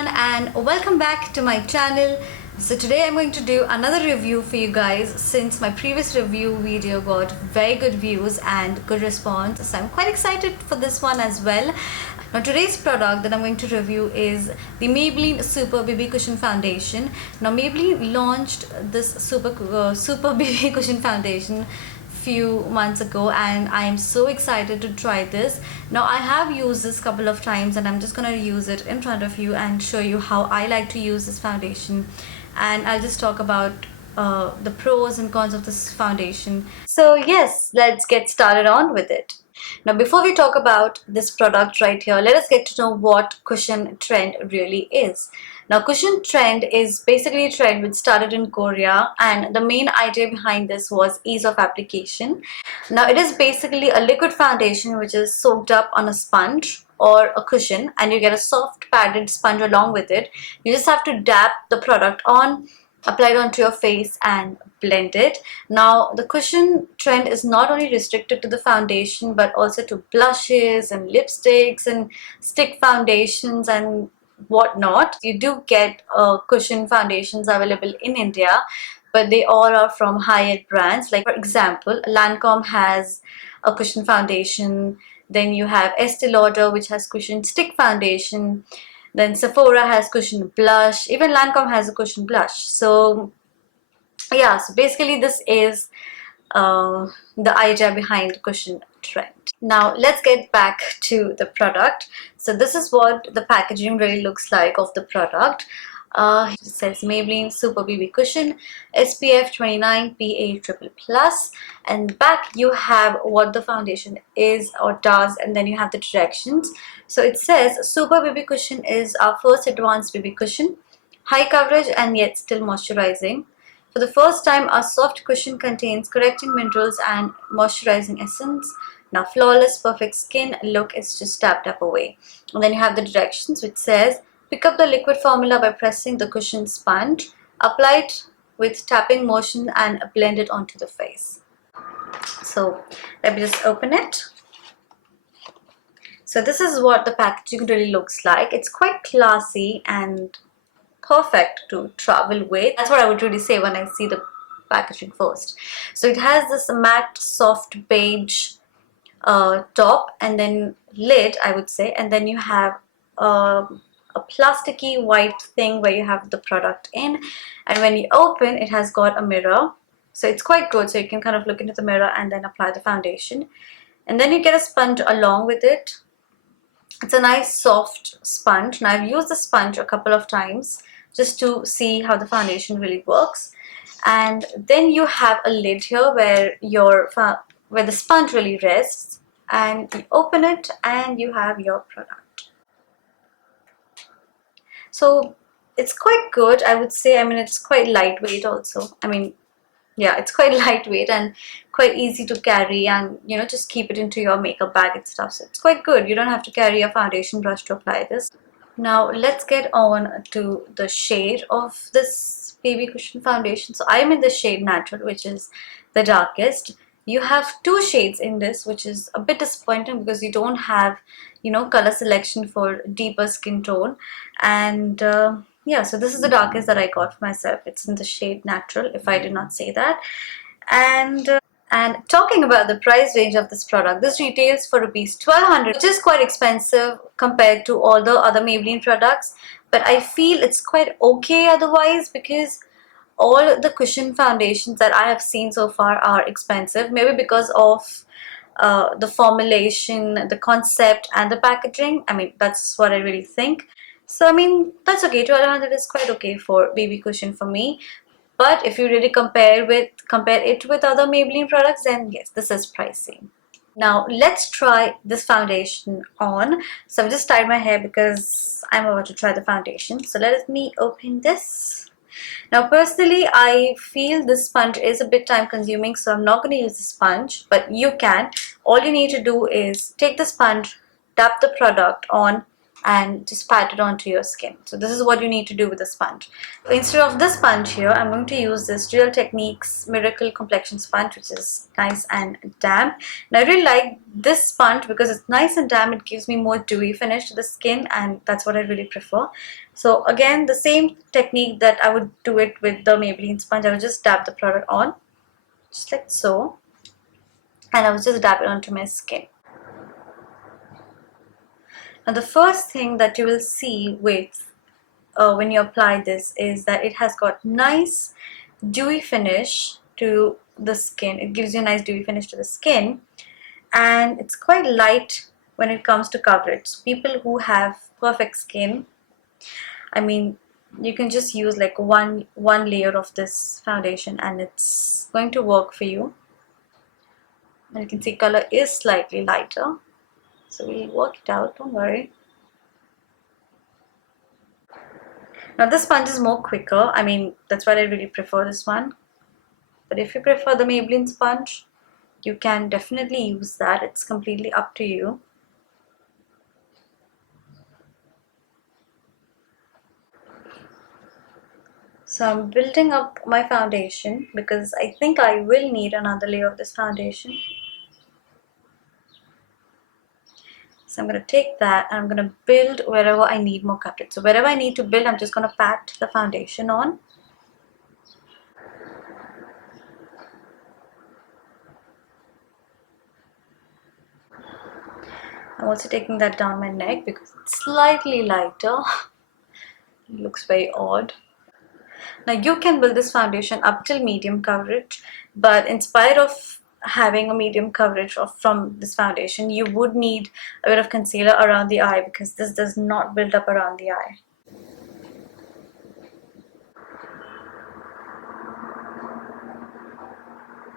everyone and welcome back to my channel. So today I'm going to do another review for you guys since my previous review video got very good views and good response. So I'm quite excited for this one as well. Now today's product that I'm going to review is the Maybelline Super BB Cushion Foundation. Now Maybelline launched this Super BB Cushion Foundation few months ago and I am so excited to try this. Now I have used this couple of times and I'm just gonna use it in front of you and show you how I like to use this foundation, and I'll just talk about the pros and cons of this foundation. So yes, let's get started on with it. Now before we talk about this product right here, let us get to know what cushion trend really is. Now cushion trend is basically a trend which started in Korea, and the main idea behind this was ease of application. Now it is basically a liquid foundation which is soaked up on a sponge or a cushion, and you get a soft padded sponge along with it. You just have to dab the product on, apply it onto your face and blend it. Now the cushion trend is not only restricted to the foundation but also to blushes and lipsticks and stick foundations and whatnot. You do get cushion foundations available in India, but they all are from high-end brands. Like for example, Lancome has a cushion foundation, then you have Estee Lauder which has cushion stick foundation, then Sephora has cushion blush, even Lancome has a cushion blush. So yeah, so basically this is the idea behind cushion trend. Now let's get back to the product. So this is what the packaging really looks like of the product. It says Maybelline Super BB Cushion SPF 29 PA++, and back you have what the foundation is or does, and then you have the directions. So it says Super BB Cushion is our first advanced BB cushion, high coverage and yet still moisturizing. For the first time, our soft cushion contains correcting minerals and moisturizing essence. Now flawless perfect skin look is just tapped up away. And then you have the directions which says pick up the liquid formula by pressing the cushion sponge, apply it with tapping motion and blend it onto the face. So let me just open it. So this is what the packaging really looks like. It's quite classy and perfect to travel with. That's what I would really say when I see the packaging first. So it has this matte soft beige top and then lid, I would say, and then you have a plasticky white thing where you have the product in, and when you open it has got a mirror, so it's quite good. So you can kind of look into the mirror and then apply the foundation, and then you get a sponge along with it. It's a nice soft sponge. Now I've used the sponge a couple of times just to see how the foundation really works, and then you have a lid here where the sponge really rests, and you open it and you have your product. So it's quite good, I would say. I mean, it's quite lightweight also. I mean, yeah, it's quite lightweight and quite easy to carry, and you know, just keep it into your makeup bag and stuff. So it's quite good. You don't have to carry a foundation brush to apply this. Now let's get on to the shade of this BB Cushion foundation. So I'm in the shade Natural, which is the darkest. You have two shades in this, which is a bit disappointing because you don't have, you know, color selection for deeper skin tone. And yeah, so this is the darkest that I got for myself. It's in the shade Natural, if I did not say that. And talking about the price range of this product, this retails for rupees 1200, which is quite expensive compared to all the other Maybelline products. But I feel it's quite okay otherwise, because all the cushion foundations that I have seen so far are expensive. Maybe because of the formulation, the concept and the packaging. I mean, that's what I really think. So I mean, that's okay. 1200 is quite okay for BB cushion for me. But if you really compare it with other Maybelline products, then yes, this is pricey. Now let's try this foundation on. So I've just tied my hair because I'm about to try the foundation. So let me open this. Now personally, I feel this sponge is a bit time consuming, so I'm not going to use the sponge, but you can. All you need to do is take the sponge, tap the product on, and just pat it onto your skin. So this is what you need to do with the sponge. Instead of this sponge here, I'm going to use this Real Techniques Miracle Complexion Sponge, which is nice and damp. And I really like this sponge because it's nice and damp. It gives me more dewy finish to the skin, and that's what I really prefer. So again, the same technique that I would do it with the Maybelline sponge. I would just dab the product on, just like so, and I would just dab it onto my skin. Now the first thing that you will see with when you apply this is that it has got nice dewy finish to the skin. It gives you a nice dewy finish to the skin, and it's quite light when it comes to coverage. So people who have perfect skin, I mean, you can just use like one layer of this foundation and it's going to work for you. And you can see color is slightly lighter, so we'll work it out, don't worry. Now this sponge is more quicker. I mean, that's why I really prefer this one. But if you prefer the Maybelline sponge, you can definitely use that. It's completely up to you. So I'm building up my foundation because I think I will need another layer of this foundation. So I'm going to take that and I'm going to build wherever I need more coverage. So wherever I need to build, I'm just going to pat the foundation on. I'm also taking that down my neck because it's slightly lighter. It looks very odd. Now you can build this foundation up till medium coverage, but in spite of having a medium coverage from this foundation, you would need a bit of concealer around the eye because this does not build up around the eye.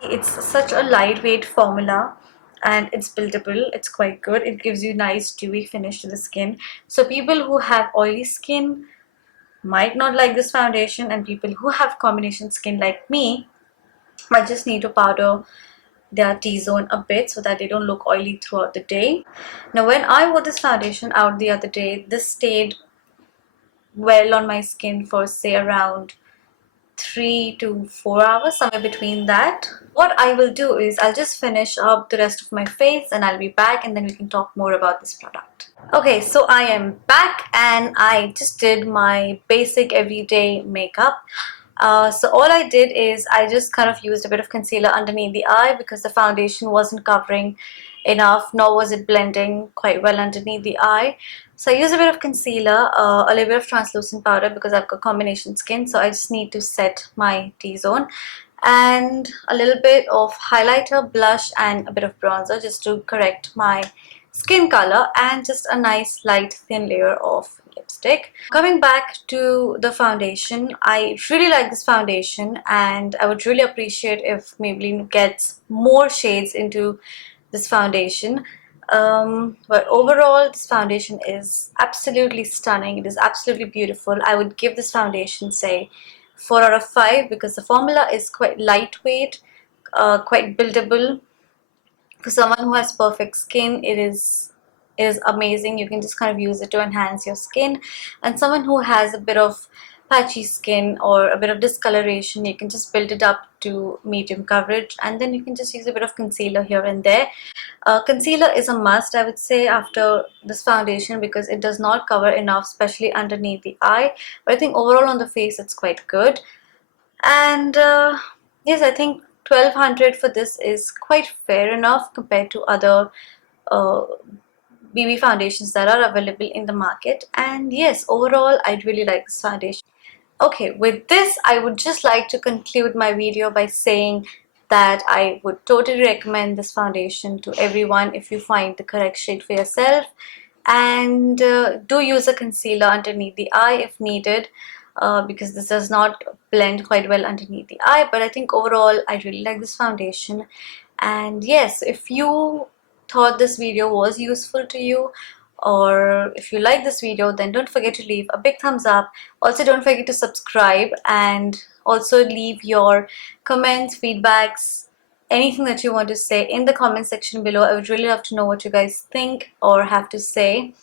It's such a lightweight formula and it's buildable. It's quite good. It gives you nice dewy finish to the skin. So people who have oily skin might not like this foundation, and people who have combination skin like me might just need to powder their T-zone a bit so that they don't look oily throughout the day. Now when I wore this foundation out the other day, this stayed well on my skin for say around 3 to 4 hours, somewhere between that. What I will do is I'll just finish up the rest of my face and I'll be back, and then we can talk more about this product. Okay, so I am back and I just did my basic everyday makeup. So all I did is I just kind of used a bit of concealer underneath the eye because the foundation wasn't covering enough, nor was it blending quite well underneath the eye. So I used a bit of concealer, a little bit of translucent powder because I've got combination skin, so I just need to set my T-zone, and a little bit of highlighter, blush and a bit of bronzer just to correct my skin color, and just a nice light thin layer of lipstick. Coming back to the foundation, I really like this foundation and I would really appreciate if Maybelline gets more shades into this foundation. But overall this foundation is absolutely stunning. It is absolutely beautiful. I would give this foundation say 4 out of 5 because the formula is quite lightweight, quite buildable. For someone who has perfect skin, it is amazing. You can just kind of use it to enhance your skin, and someone who has a bit of patchy skin or a bit of discoloration, you can just build it up to medium coverage, and then you can just use a bit of concealer here and there. Concealer is a must, I would say, after this foundation because it does not cover enough, especially underneath the eye, but I think overall on the face it's quite good. And yes, I think 1200 for this is quite fair enough compared to other BB foundations that are available in the market. And yes, overall I really like this foundation. Okay, with this I would just like to conclude my video by saying that I would totally recommend this foundation to everyone if you find the correct shade for yourself, and do use a concealer underneath the eye if needed, because this does not blend quite well underneath the eye. But I think overall I really like this foundation. And yes, if you thought this video was useful to you, or if you like this video, then don't forget to leave a big thumbs up. Also don't forget to subscribe, and also leave your comments, feedbacks, anything that you want to say in the comment section below. I would really love to know what you guys think or have to say.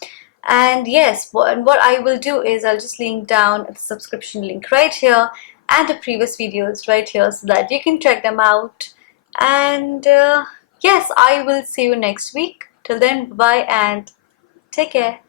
And yes, what I will do is I'll just link down the subscription link right here and the previous videos right here so that you can check them out. And yes, I will see you next week. Till then, bye and take care.